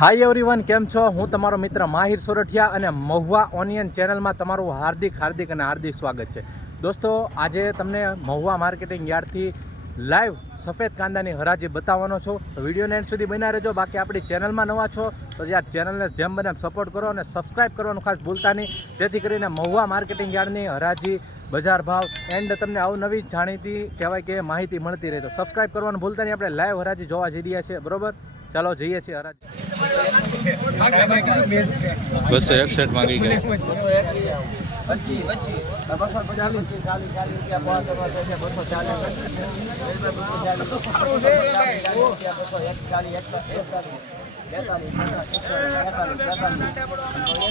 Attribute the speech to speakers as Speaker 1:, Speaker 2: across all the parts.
Speaker 1: Hi everyone કેમ છો? હું તમારો મિત્ર માહિર સોરઠિયા અને મહુવા ઓનિયન ચેનલમાં તમારું હાર્દિક હાર્દિક અને હાર્દિક સ્વાગત છે. દોસ્તો, આજે તમને મહુવા માર્કેટિંગ યાર્ડથી લાઈવ સફેદ કાંદાની હરાજી બતાવવાનો છું. તો વિડીયોને એન્ડ સુધી બન્યા રહેજો. બાકી આપણી ચેનલમાં નવા છો, તો યાર ચેનલને જેમ બને સપોર્ટ કરો અને સબસ્ક્રાઈબ કરવાનું ખાસ ભૂલતા નહીં. જેથી કરીને મહુવા માર્કેટિંગ યાર્ડની હરાજી, બજાર ભાવ એન્ડ તમને અવનવી જાણીતી કહેવાય કે માહિતી મળતી રહે. તો સબસ્ક્રાઇબ કરવાનું ભૂલતા નહીં. આપણે લાઈવ હરાજી જોવા જઈ રહ્યા છીએ. બરોબર? ચાલો જઈએ છીએ હરાજી.
Speaker 2: બસો એકસઠ માંગી ગઈ. અડતાલીસ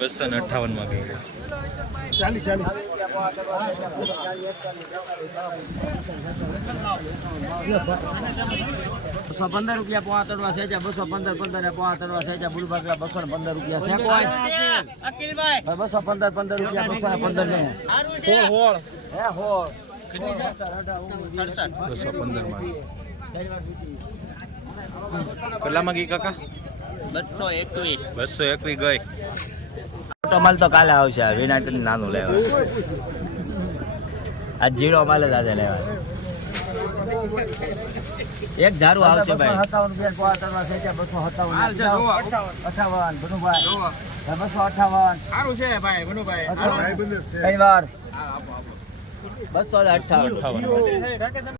Speaker 2: બસો અઠાવનમાં ગઈ
Speaker 3: બસો પંદર રૂપિયા પોવા તરવા છે બસો પંદર પંદર ને તરવા છે. બુલબાગડા બસો પંદર રૂપિયા છે. કોઈ બસો પંદર પંદર રૂપિયા બસો ને પંદર ને હે હોળ.
Speaker 2: બસો પંદરમાં કેટલા માં ગઈ કાકા?
Speaker 3: બસો એકવીસ.
Speaker 2: બસો એકવીસ ગઈ.
Speaker 3: મોટો માલ તો કાલે આવશે વિનાયક નાનું લેવા. આ જીરો માલ જ આજે લેવા. એક ધારું આવશે ભાઈ. સત્તાવન રૂપિયા પોવા તરવા છે બસો સત્તાવન અઠાવન બધું ભાઈ બસો અઠાવન.
Speaker 4: સારું છે ભાઈ મનુભાઈ
Speaker 3: કઈ વાર. બસો અઠાવન.
Speaker 2: અઠાવન.